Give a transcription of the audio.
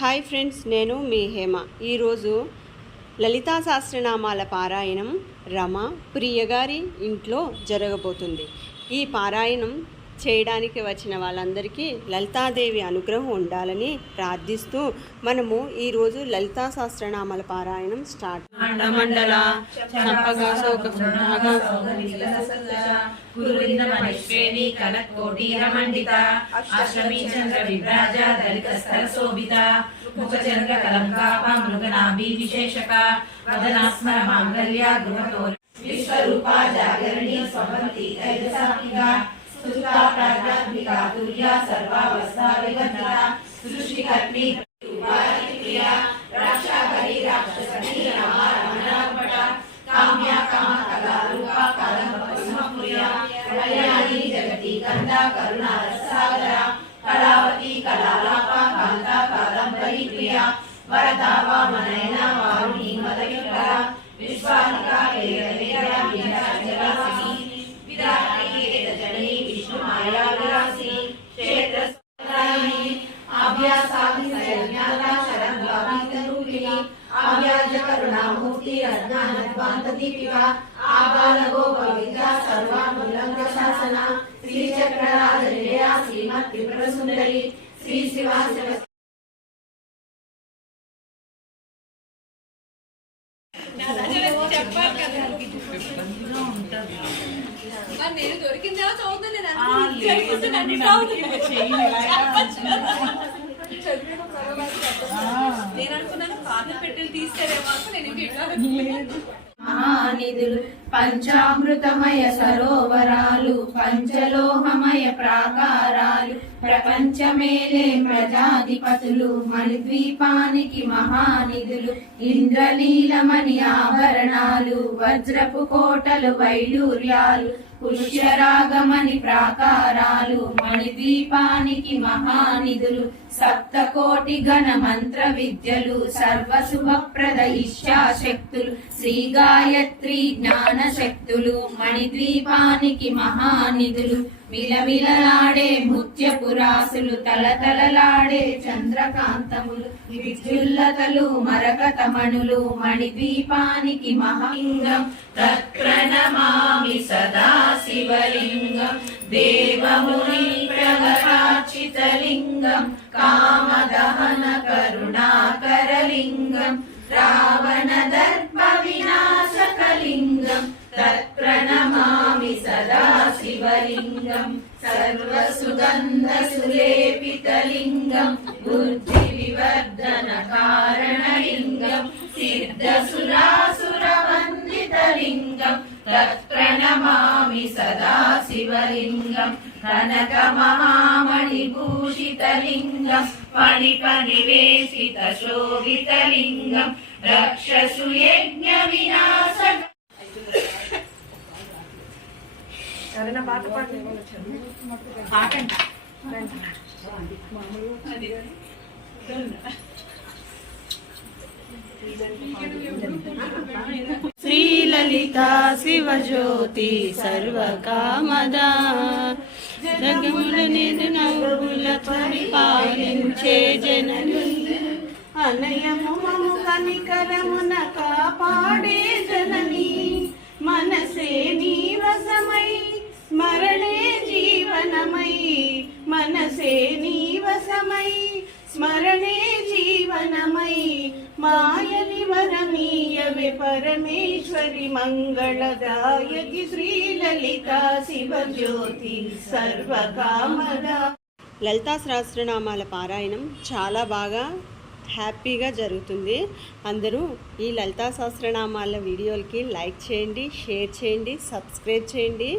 Hi friends, నేను మీ హేమ. ఈరోజు లలితా సహస్రనామాల పారాయణం రమ ప్రియగారి ఇంట్లో జరగబోతుంది. ఈ పారాయణం చేయడానికి వచ్చిన వాళ్ళందరికీ లలితాదేవి అనుగ్రహం ఉండాలని ప్రార్థిస్తూ మనము ఈరోజు లలితా సహస్రనామాల పారాయణం స్టార్ట్. మండల విశ్వరూపా జాగరణి స్వభంతి తైజసాత్మికా సుతా ప్రాజ్ఞాత్మికా తుల్యా సర్వావస్థా వివర్తితా సృష్టికర్త్రి ప్రియా రాక్షాకరి రాక్షసని రమా రమణాపట కామ్యా కామకళా రూపా కలంబపస్మపుర్యా కళ్యాణి జగతి కందా కరుణా రసాగరా కళావతి కళాలాపా కాంతా కాలంబరి ప్రియా వరదా వామనయనా వారుణి మదయుక్తా విశ్వానికా వేద మీనాజలాసి విరాటి జనని విష్ణు మాయా విరాసి క్షేత్ర సదాయి అభ్యాసాది సయజ్ఞాతా శరణ్వామితరూపిణి అవ్యాజ కరుణామూర్తి రత్నానద్వాంత దీపికా ఆబాలగో పవిత్ర సర్వానులంఘ శాసన శ్రీ చక్రరాజ నిలయ శ్రీమత్ త్రిపుర సుందరి శ్రీ శివాశివ నేను దొరికిందా చదువుతుంది నేను అనుకున్నాను పాత పెట్టెలు తీస్తారేమో నేను మహానిధులు పంచామృతమయ సరోవరాలు పంచలోహమయ ప్రాకారాలు ప్రపంచమేలే ప్రజాధిపతులు మణిద్వీపానికి మహానిధులు ఇంద్రనీలమణి ఆభరణాలు వజ్రపు కోటలు వైడూర్యాలు పుష్యరాగమణి ప్రాకారాలు మణిద్వీపానికి మహానిధులు సప్తకోటి గణ మంత్ర విద్యలు సర్వశుభప్రద ఇష్టాశక్తులు శ్రీ గాయత్రి జ్ఞాన శక్తులు మణిద్వీపానికి మహానిధులు మిలమిలలాడే ముత్యపురాసులు తలతలలాడే చంద్రకాంతములు విద్యుల్లతలు మరకతమణులు మణిద్వీపానికి మహాలింగం తత్ప్రణమామి సదా శివలింగం దేవముని ప్రగటార్చితలింగం కామదహన కరుణాకరలింగం రావణ దర్ప వినాశకలింగం తత్ప్రణమామి సదా శివలింగం సర్వసుగంధ సులేపితలింగం బుద్ధి వివర్ధన కారణలింగం సిద్ధసురాసుర వందితలింగం తత్ప్రణమామి సదా శివలింగం కనక మహామణి భూషితలింగం ఫణిపనివేశిత శోభితలింగం రక్షసు యజ్ఞ వినాశ శ్రీలలితా శివజ్యోతి సర్వకామదా జగముల నిధునవుల పరిపాలించే జనని అనయము మము కనికరమున కాపాడే జనని మనసే నీవసమై స్మరణే జీవనమై మనసే నీవసమై స్మరణే జీవనమై మాయని వరమీయవే పరమేశ్వరి మంగళదాయకి శ్రీలలితా శివజ్యోతి సర్వకామదా. లలితా సహస్రనామాల పారాయణం చాలా బాగా హ్యాపీగా జరుగుతుంది. అందరూ ఈ లలితా సహస్రనామాల వీడియోలకి లైక్ చేయండి, షేర్ చేయండి, సబ్స్క్రైబ్ చేయండి.